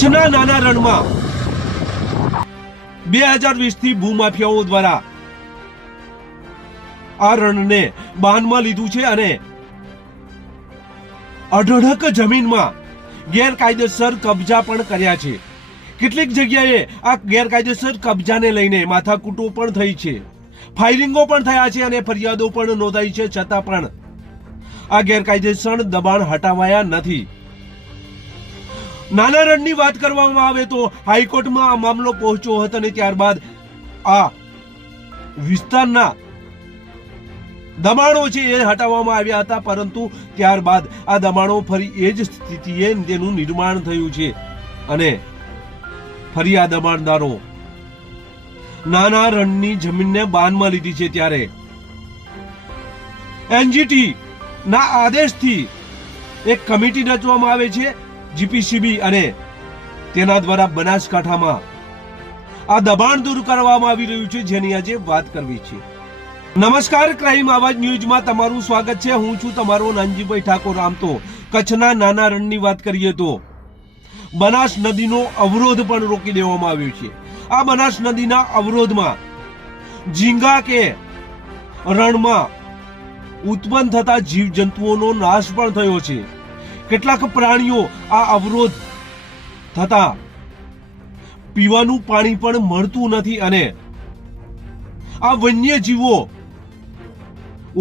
કચ્છના નાના રણમાં 2020 થી ભૂમાફિયાઓ દ્વારા આ રણને બાનમાં લીધું છે અને અઢળક જમીનમાં ગેરકાયદેસર કબજા પણ કર્યા છે. કેટલીક જગ્યાએ આ ગેરકાયદેસર કબજાને લઈને માથાકૂટો પણ થઈ છે, ફાયરિંગો પણ થયા છે અને ફરિયાદો પણ નોંધાઈ છે, છતાં પણ આ ગેરકાયદેસર દબાણ હટાવાયા નથી. નાના રણની વાત કરવામાં આવે તો હાઈકોર્ટમાં આ મામલો પહોંચ્યો હતો અને ત્યારબાદ આ વિસ્તારના દબાણો છે એ હટાવવામાં આવ્યા હતા, પરંતુ ત્યારબાદ આ દબાણો ફરી એ જ સ્થિતિએ તેનું નિર્માણ થયું છે અને ફરી આ દબાણદારો નાના રણની જમીનને બાનમાં લીધી છે. ત્યારે એનજીટી ના આદેશથી એક કમિટી રચવામાં આવે છે, જીપીસીબી, અને તેના દ્વારા બનાસકાંઠામાં આ દબાણ દૂર કરવામાં આવી રહ્યું છે, જેની આજે વાત કરવી છે. નમસ્કાર, ક્રાઇમ આવાજ ન્યૂઝમાં તમારું સ્વાગત છે. હું છું તમારો નાનજીભાઈ ઠાકોર. આમ તો કચ્છના નાના રણની વાત કરીએ તો બનાસ નદીનો અવરોધ પણ રોકી દેવામાં આવ્યો છે. આ બનાસ નદીના અવરોધમાં ઝીંગા કે રણમાં ઉત્પન્ન થતા જીવજંતુઓનો નાશ પણ થયો છે. કેટલાક પ્રાણીઓ આ અવરોધ થતા પીવાનું પાણી પણ મળતું નથી અને આ વન્યજીવો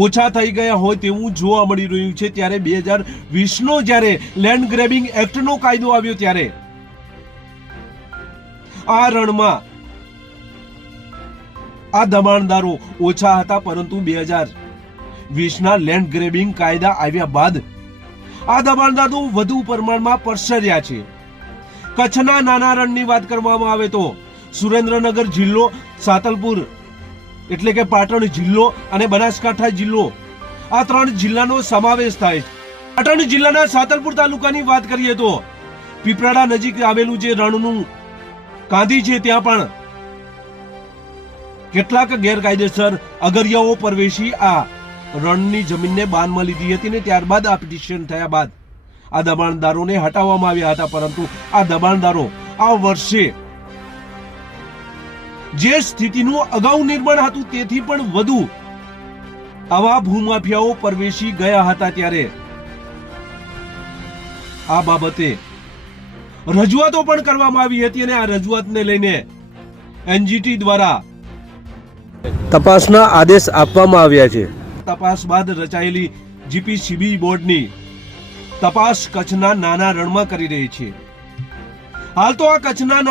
ઓછા થઈ ગયા હોય તેવું જોવા મળી રહ્યું છે. ત્યારે 2020નો જ્યારે લેન્ડ ગ્રેબિંગ એક્ટનો કાયદો આવ્યો ત્યારે આ રણમાં આ દબાણદારો ઓછા હતા, પરંતુ 2020ના લેન્ડ ગ્રેબિંગ કાયદા આવ્યા બાદ આ દબાણદારો વધુ પ્રમાણમાં પ્રસર્યા છે. કચ્છના નાના રણની વાત કરવામાં આવે તો સુરેન્દ્રનગર જિલ્લો, સાતલપુર એટલે કે પાટણ જિલ્લો અને બનાસકાંઠા જિલ્લો, આ 3 જિલ્લાનો સમાવેશ થાય છે. પાટણ જિલ્લાના સાતલપુર તાલુકાની વાત કરીએ તો પીપરાડા નજીક આવેલું જે રણનું કાંધી છે ત્યાં પણ કેટલાક ગેરકાયદેસર અગરિયાઓ પ્રવેશી આ રણની જમીનને બાનમાં લીધી હતી અને ત્યારબાદ આ પિટિશન થયા બાદ આ દબાણદારોને હટાવવામાં આવ્યા હતા, પરંતુ આ દબાણદારો આ વર્ષે જે સ્થિતિનું અગાઉ નિર્માણ હતું તેથી પણ વધુ આવા ભૂમાફિયાઓ પ્રવેશી ગયા હતા. ત્યારે આ બાબતે રજૂઆતો પણ કરવામાં આવી હતી અને આ રજૂઆતને લઈને એનજીટી દ્વારા તપાસના આદેશ આપવામાં આવ્યા છે. તપાસ બાદ રચાયેલી જીપીસીબી બોર્ડની તપાસ કચ્છના નાના રણમાં કરી રહી છે. હાલ તો આ કચ્છના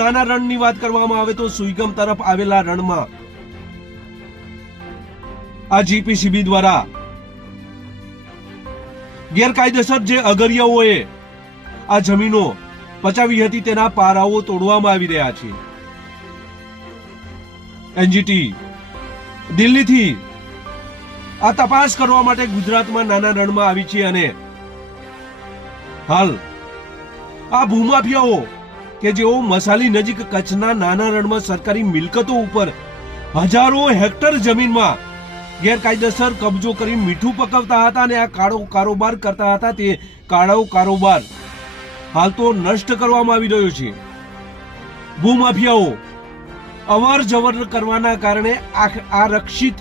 નાના રણની વાત કરવામાં આવે તો સુઈગમ તરફ આવેલા રણમાં આ જીપીસીબી દ્વારા ગેરકાયદેસર જે અગરિયાઓએ આ જમીનો પચાવી હતી તેના પારાઓ તોડવામાં આવી રહ્યા છે. એનજીટી દિલ્હીથી આ તપાસ કરવા માટે ગુજરાતમાં નાના રણમાં આવી છે અને હાલ આ ભૂમાફિયાઓ કે જેઓ મસાલી નજીક કચ્છના નાના રણમાં સરકારી મિલકતો ઉપર હજારો હેક્ટર જમીનમાં ગેરકાયદેસર કબજો કરી મીઠું પકવતા હતા અને આ કાળો કારોબાર કરતા હતા, તે કાળો કારોબાર હાલ તો નષ્ટ કરવામાં આવી રહ્યો છે. ભૂમાફિયાઓ અવર જવર કરવાના કારણે આ રક્ષિત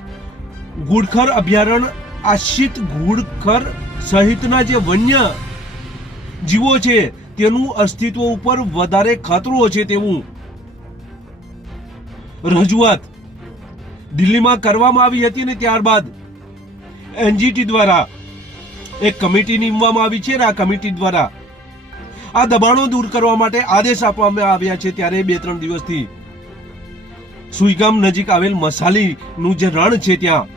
ઘુડખર અભયારણ્ય, આશિત ઘુડખર સહિતના જે વન્ય જીવો છે તેનું અસ્તિત્વ ઉપર વધારે ખતરો છે તેવું રજૂઆત દિલ્હીમાં કરવામાં આવી હતી અને ત્યારબાદ એનજીટી દ્વારા એક કમિટી નીમવામાં આવી છે અને આ કમિટી દ્વારા આ દબાણો દૂર કરવા માટે આદેશ આપવામાં આવ્યા છે. ત્યારે 2-3 દિવસથી સુઈગામ નજીક આવેલ મસાલીનું જે રણ છે ત્યાં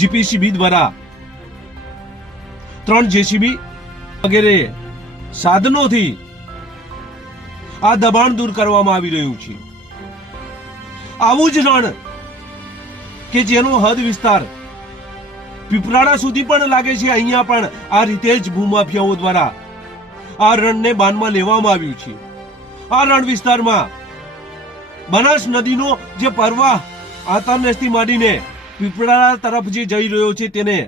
જીપીસીબી દ્વારા 3 જેસીબી વગેરે સાધનોથી આ દબાણ દૂર કરવામાં આવી રહ્યું છે. આવું જ રણ કે જેનો હદ વિસ્તાર પીપરાડા સુધી પણ લાગે છે, અહીંયા પણ આ રીતે જ ભૂમાફિયાઓ દ્વારા આ રણને બાનમાં લેવામાં આવ્યું છે. આ રણ વિસ્તારમાં બનાસ નદીનો જે પ્રવાહ આંતરનેસથી માંડીને પીપળા તરફ જે જઈ રહ્યો છે તેને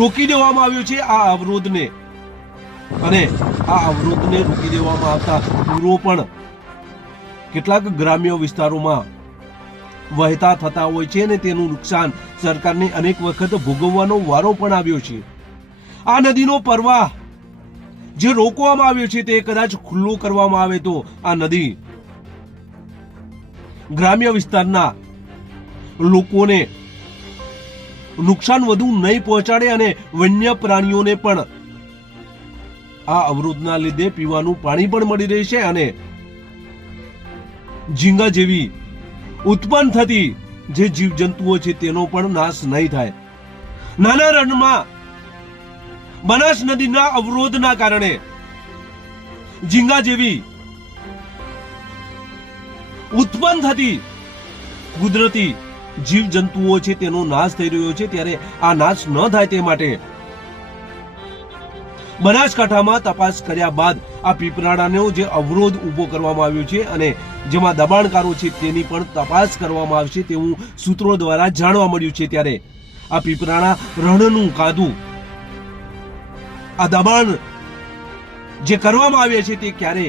રોકી દેવામાં આવ્યો છે આ અવરોધને. અને આ અવરોધને રોકી દેવામાં આવતા પૂરો પણ કેટલાક ગ્રામ્ય વિસ્તારોમાં વહેતા થતા હોય છે અને તેનું નુકસાન સરકારને અનેક વખત ભોગવવાનો વારો પણ આવ્યો છે. આ નદીનો પ્રવાહ જે રોકવામાં આવ્યો છે તે કદાચ ખુલ્લો કરવામાં આવે તો આ નદી ગ્રામ્ય વિસ્તારના લોકોને નુકસાન વધુ નહીં પહોંચાડે અને વન્ય પ્રાણીઓને પણ આ અવરોધના લીધે પીવાનું પાણી પણ મળી રહેશે અને ઝીંગા જેવી ઉત્પન્ન થતી જે જીવજંતુઓ છે તેનો પણ નાશ નહીં થાય. નાના રણમાં બનાસ નદીના અવરોધના કારણે ઝીંગા જેવી ઉત્પન્ન થતી કુદરતી જીવજંતુઓ છે તેનો નાશ થઈ રહ્યો છે. ત્યારે આ નાશ ન થાય તે માટે બનાસકાંઠામાં તપાસ કર્યા બાદ આ પીપરાડાનો જે અવરોધ ઉભો કરવામાં આવ્યો છે અને જેમાં દબાણકારો છે તેની પણ તપાસ કરવામાં આવશે તેવું સૂત્રો દ્વારા જાણવા મળ્યું છે. ત્યારે આ પીપરાડા રણનું કાદુ આ દબાણ જે કરવામાં આવ્યા છે તે ક્યારે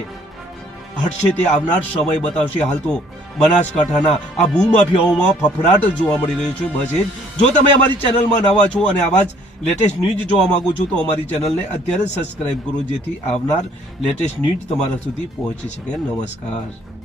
હટશે તે આવનાર સમય બતાવશે. હાલ તો બનાસકાંઠાના આ ભૂમાફિયાઓમાં ફફડાટ જોવા મળી રહ્યો છે. બસ એ જ. જો તમે અમારી ચેનલમાં નવા છો અને આવા જ લેટેસ્ટ ન્યૂઝ જોવા માંગો છો તો અમારી ચેનલને અત્યારે સબસ્ક્રાઇબ કરો જેથી આવનાર લેટેસ્ટ ન્યૂઝ તમારા સુધી પહોંચી શકે. નમસ્કાર.